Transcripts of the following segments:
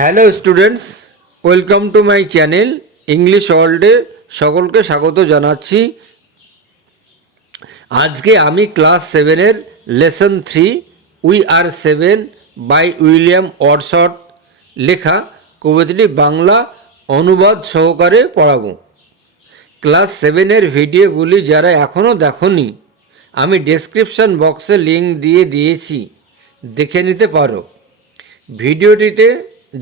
Hello students, welcome to my channel English ওয়ার্ল্ডে সকলকে স্বাগত জানাচ্ছি। আজকে আমি ক্লাস 7-এর lesson 3 we are 7 by William Wordsworth লেখা কবিতাটি বাংলা অনুবাদ সহকারে পড়াবো। ক্লাস 7-এর ভিডিওগুলি যারা এখনও দেখোনি, আমি ডেসক্রিপশন বক্সে লিঙ্ক দিয়ে দিয়েছি, দেখে নিতে পারো। ভিডিওটিতে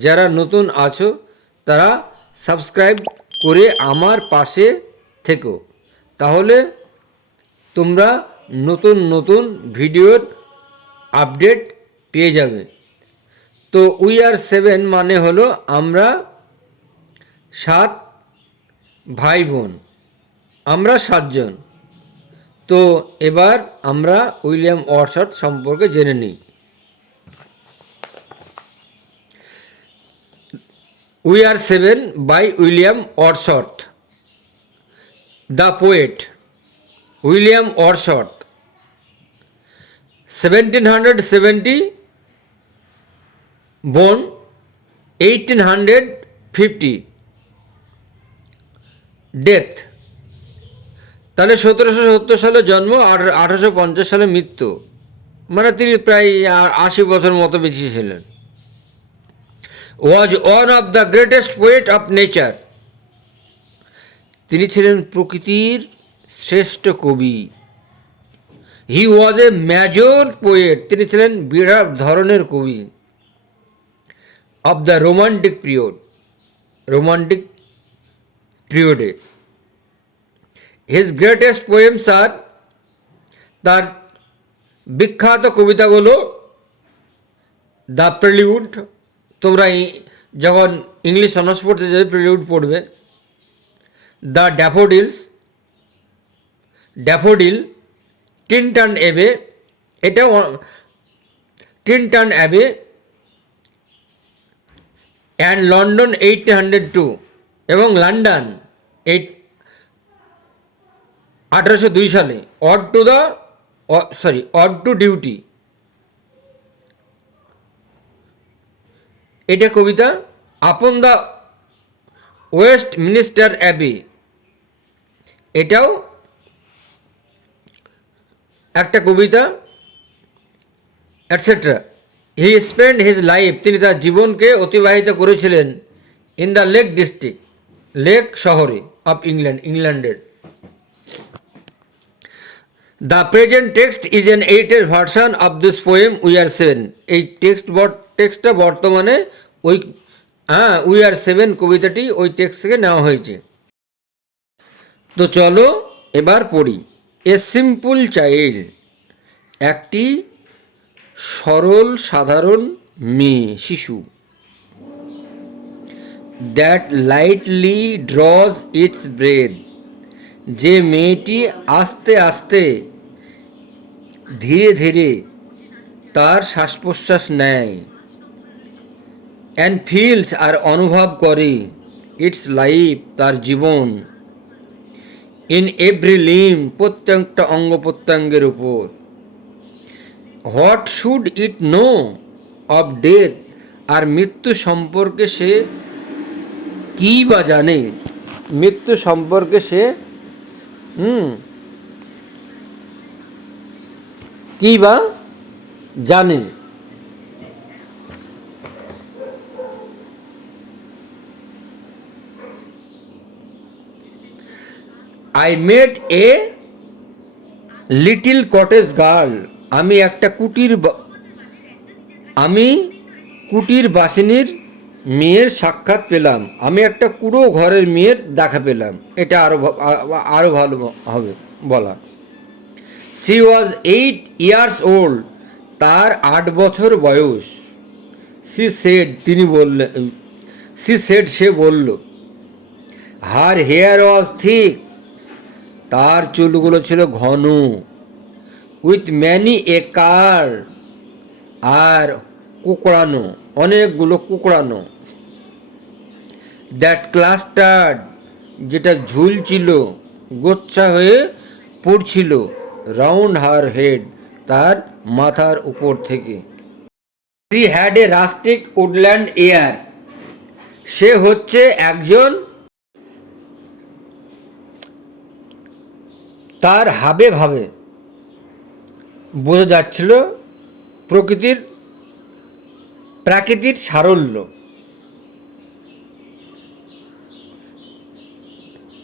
যারা নতুন আছো তারা সাবস্ক্রাইব করে আমার পাশে থেকো, তাহলে তোমরা নতুন নতুন ভিডিওর আপডেট পেয়ে যাবে। তো উই আর 7 মানে হলো আমরা 7 ভাই বোন, আমরা 7 জন। তো এবার আমরা উইলিয়াম ওয়ার্ডসওয়ার্থ সম্পর্কে জেনে নিই। We are 7 by William Wordsworth. The poet William Wordsworth, 1770 born, 1850 death। তাহলে 1770 সালে জন্ম, 1850 সালে মৃত্যু, মানে তিনি প্রায় 80 বছর মতো বেঁচে ছিলেন। was one of the greatest poet of nature। তিনি ছিলেন প্রকৃতির শ্রেষ্ঠ কবি। he was a major poet। তিনি ছিলেন বিরাট ধরনের কবি। of the romantic period। his greatest poems are, তার বিখ্যাত কবিতাগুলো দ্য প্রেলিউড। তোমরা যখন ইংলিশ অনার্স পড়তে যাবে প্রিলিউড পড়বে। দ্য ড্যাফোডিল, টিনটান অ্যাবে, এটাও টিনটান অ্যাবে, অ্যান্ড লন্ডন 1802 এবং লন্ডন 1802 সালে অড টু ডিউটি, এটা কবিতা। Upon the West minister abbey, এটাও একটা কবিতা, etcetera. He spend his life, তিনি তার জীবনকে অতিবাহিত করেছিলেন in the lake district, lake শহরে অফ ইংল্যান্ডের। The present text is an edited version of this poem we are 7। এই টেক্সটটা বর্তমানে উই আর 7 কবিতাটি ওই টেক্সট থেকে নেওয়া হয়েছে। তো চলো এবার পড়ি। এ সিম্পল চাইল্ড, একটি সরল সাধারণ মেয়ে, শিশু। That lightly draws its breath, যে মেয়েটি আস্তে আস্তে ধীরে ধীরে তার শ্বাস প্রশ্বাস নেয়। অ্যান্ড ফিলস, আর অনুভব করে, ইটস লাইফ, তার জীবন, ইন এভরি লিম, প্রত্যেকটা অঙ্গ প্রত্যঙ্গের উপর। What should it know of death, আর মৃত্যু সম্পর্কে সে কী বা জানে, মৃত্যু সম্পর্কে সে কী বা জানে। I met a little cottage girl, আমি একটা কুটির বাসিনীর মেয়ের সাক্ষাৎ পেলাম, আমি একটা কুড়ো ঘরের মেয়ের দেখা পেলাম। এটা আরো ভালো হবে বলা। she was 8 years old, তার 8 বছর বয়স। she said, সে বলল, her hair was thick, তার চুলগুলো ছিল ঘন, উইথ ম্যানি এ কার, আর কুকড়ানো, অনেকগুলো কুকড়ানো। দ্যাট ক্লাস্টার্ড, যেটা ঝুলছিল, গোচ্ছা হয়ে পড়ছিল, রাউন্ড হার হেড, তার মাথার উপর থেকে। She had a rustic woodland air, সে হচ্ছে একজন, তার হাবে ভাবে বোঝা যাচ্ছিল প্রাকৃতির সারল্য।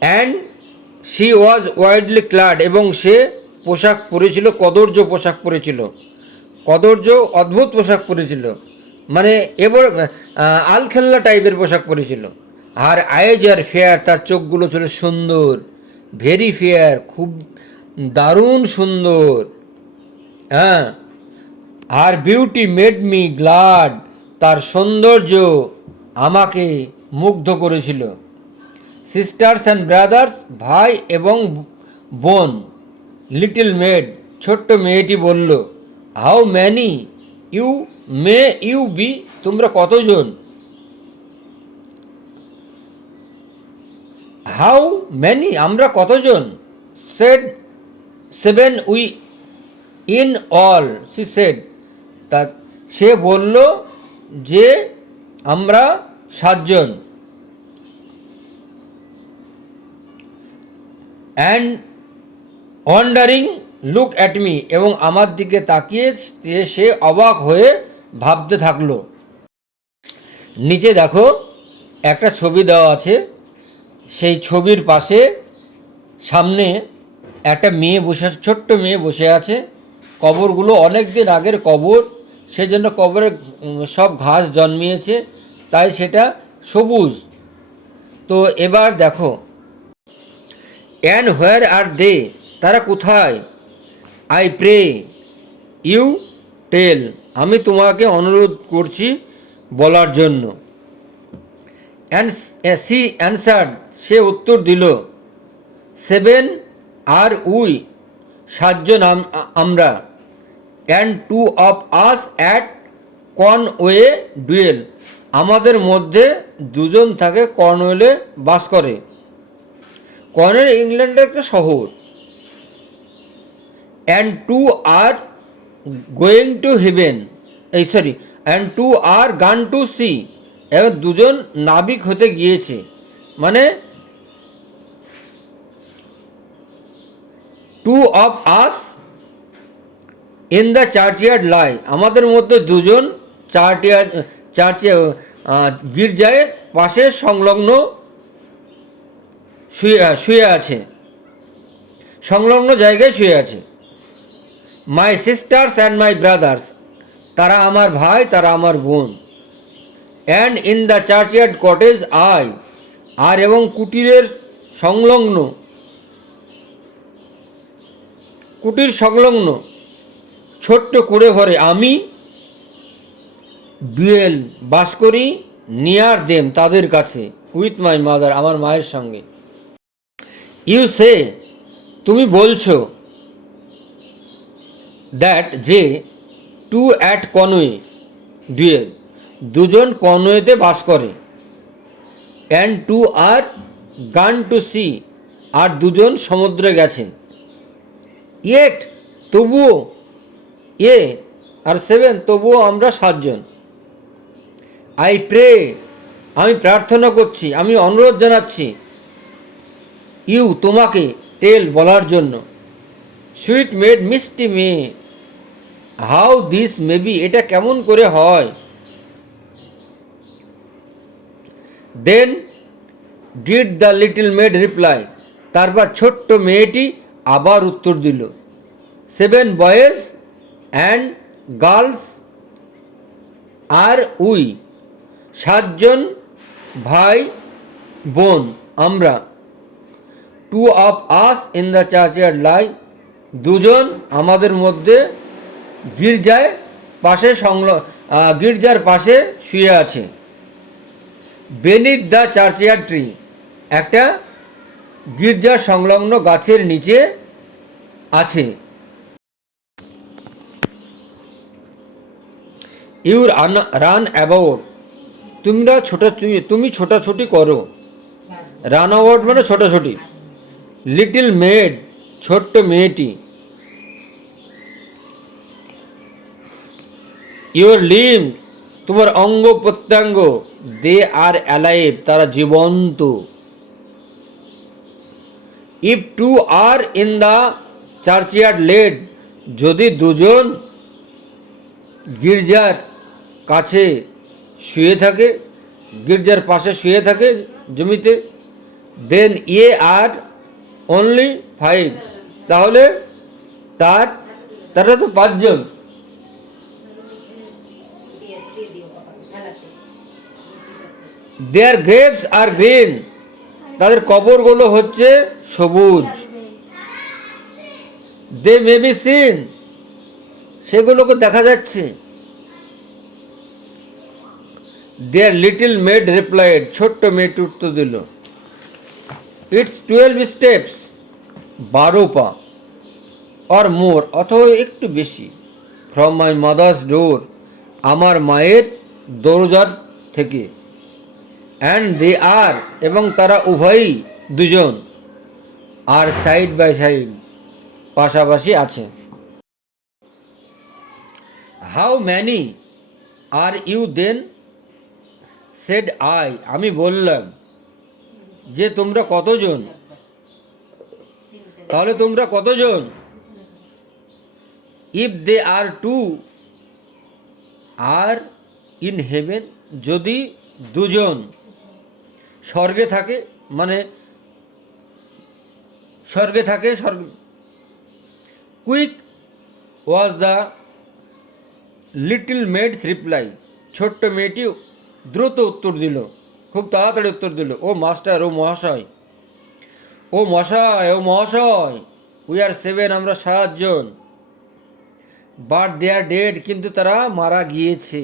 And she was wildly clad, এবং সে পোশাক পরেছিল, কদর্য পোশাক পরেছিল, কদর্য অদ্ভুত পোশাক পরেছিল, মানে এবার আলখেল্লা টাইপের পোশাক পরেছিল। আর আইজ আর ফেয়ার, তার চোখগুলো ছিল সুন্দর, ভেরি ফেয়ার, খুব দারুণ সুন্দর। হ্যাঁ, আর বিউটি মেড মি গ্লাড, তার সৌন্দর্য আমাকে মুগ্ধ করেছিল। সিস্টার্স অ্যান্ড ব্রাদার্স, ভাই এবং বোন। লিটল মেড, ছোট্ট মেয়েটি বলল, হাউ ম্যানি ইউ বি, তোমরা কতজন? হাউ ম্যানি, আমরা কতজন? Said seven we in all, she said, তা সে বলল যে আমরা 7 জন। And wondering look at me, এবং আমার দিকে তাকিয়ে সে অবাক হয়ে ভাবতে থাকলো। নিচে দেখো একটা ছবি দেওয়া আছে, সেই ছবির পাশে সামনে একটা মেয়ে বসে, ছোট্ট মেয়ে বসে আছে। কবরগুলো অনেক দিন আগের কবর, সেজন্য কবরে সব ঘাস জন্মিয়েছে, তাই সেটা সবুজ। তো এবার দেখো, অ্যান্ড হোয়ার আর দে, তারা কোথায়? আই প্রে ইউ টেল, আমি তোমাকে অনুরোধ করছি বলার জন্য। অ্যান্ড সি অ্যান্সার্ড, সে উত্তর দিল, 7 আর উই, 7 জন আমরা। And 2 of us at Conway dwell, আমাদের মধ্যে 2 জন থাকে কর্নওয়েলে বাস করে। কর্নওয়েল ইংল্যান্ডের একটা শহর। And 2 are going to heaven, and 2 আর গান টু সি, এবং 2 জন নাবিক হতে গিয়েছে। মানে 2 of us in the churchyard লাই, আমাদের মধ্যে 2 জন চার্চে গির্জায় পাশে সংলগ্ন শুয়ে আছে, সংলগ্ন জায়গায় শুয়ে আছে। My sisters and my brothers, তারা আমার ভাই, তারা আমার বোন। And in the churchyard cottage I, আর এবং কুটির সংলগ্ন ছোট্ট কুড়ে ঘরে আমি ডুয়েল বাস করি, নিয়ার দেম, তাদের কাছে, উইথ মাই মাদার, আমার মায়ের সঙ্গে। ইউ সে, তুমি বলছো, দ্যাট যে, 2 অ্যাট কনওয়ে ডুয়েল, 2 জন কনওয়েতে বাস করে। অ্যান্ড 2 আর গান টু সি, আর 2 জন সমুদ্রে গেছে। ইয়েট, তবুও, আর 7, তবুও আমরা 7 জন। আই প্রে, আমি প্রার্থনা করছি, আমি অনুরোধ জানাচ্ছি, ইউ, তোমাকে, টেল, বলার জন্য, সুইট মেড, মিষ্টি মেয়ে, হাউ দিস মেবি, এটা কেমন করে হয়। Then did the little maid reply, তারপর ছোট্ট মেয়েটি আবার উত্তর দিল, 7 boys and girls are we, 7 জন ভাই বোন আমরা। 2 of us in the churchyard lie, 2 জন আমাদের মধ্যে গির্জার পাশে শুয়ে আছে। বেনিথ দ্য চার্চইয়ার্ড ট্রি, একটা গির্জার সংলগ্ন গাছের নিচে আছে। ইউ রান অ্যাবাউট, তুমি ছোটাছুটি করো। রান অ্যাবাউট মানে ছোটাছুটি। লিটল মেড, ছোট্ট মেয়েটি। ইউর লিম, তোমার অঙ্গ প্রত্যঙ্গ, দে আর অ্যালাইভ, তারা জীবন্ত। If two are in the churchyard laid, যদি দুজন গির্জার কাছে শুয়ে থাকে, গির্জার পাশে শুয়ে থাকে জমিতে, দেন ইয়ে আর অনলি 5, তাহলে তারা তো 5 জন। দেয়ার গ্রেভস আর গ্রিন, তাদের কবরগুলো হচ্ছে সবুজ। দে মে বি সিন, সেগুলোকে দেখা যাচ্ছে। দেয়ার লিটল মেড রিপ্লাইড, ছোট্ট মেয়েটি উত্তর দিল, ইটস 12 স্টেপস, 12 পা, অর মোর, অথবা একটু বেশি, ফ্রম মাই মাদার্স ডোর, আমার মায়ের দরজার থেকে, অ্যান্ড দে আর, এবং তারা উভয়ই, দুজন, আর সাইড বাই সাইড, পাশাপাশি আছে। How many are you then, said I, আমি বললাম যে তোমরা কতজন, তাহলে তোমরা কতজন। If they are two are in heaven, যদি দুজন স্বর্গে থাকে, মানে স্বর্গে থাকে, স্বর্গ। Quick was the little maid's reply, ছোট্ট মেয়েটি দ্রুত উত্তর দিল, খুব তাড়াতাড়ি উত্তর দিল, ও মাস্টার, ও মহাশয়, ও মশাই, ও মহাশয়, উই আর 7, আমরা 7 জন। বাট দে আর ডেড, কিন্তু তারা মারা গিয়েছে।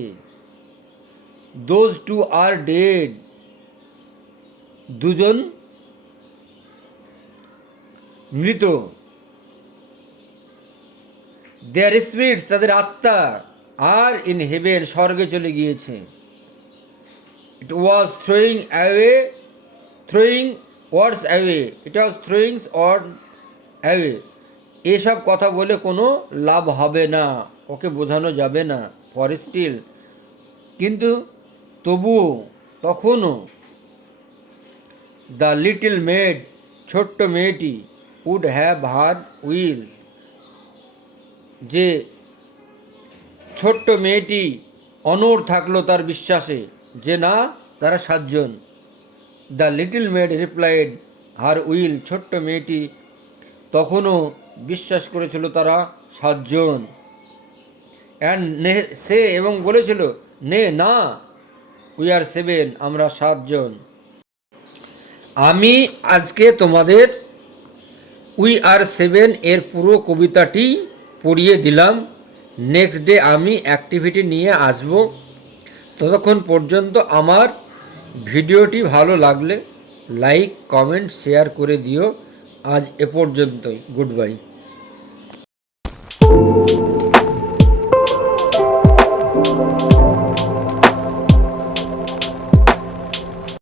দোজ 2 আর ডেড, দুজন মৃত। দেয়ার স্পিরিটস, তাদের আত্মা, আর ইন হেভেন, স্বর্গে চলে গিয়েছে। ইট ওয়াজ থ্রোয়িং ওয়ার্ডস অ্যাওয়ে, ইট ওয়াজ থ্রোয়িং ওয়ার্ড অ্যাওয়ে, এসব কথা বলে কোনো লাভ হবে না, ওকে বোঝানো যাবে না। ফর স্টিল, কিন্তু তবুও, তখনও, দ্য লিটল মেড, ছোট্ট মেয়েটি, উড হ্যাভ হার উইল, যে ছোট্ট মেয়েটি অনড় থাকলো তার বিশ্বাসে যে না, তারা 7 জন। The little maid replied her will, ছোট্ট মেয়েটি তখনও বিশ্বাস করেছিল তারা 7 জন। অ্যান্ড সে, এবং বলেছিল, নে না, উই আর 7, আমরা 7 জন। আমি আজকে তোমাদের উই আর 7 এর পুরো কবিতাটি পড়িয়ে দিলাম। নেক্সট ডে আমি অ্যাক্টিভিটি নিয়ে আসব। ততক্ষণ পর্যন্ত আমার ভিডিওটি ভালো লাগলে লাইক, কমেন্ট, শেয়ার করে দিও। আজ এ পর্যন্তই, গুড বাই।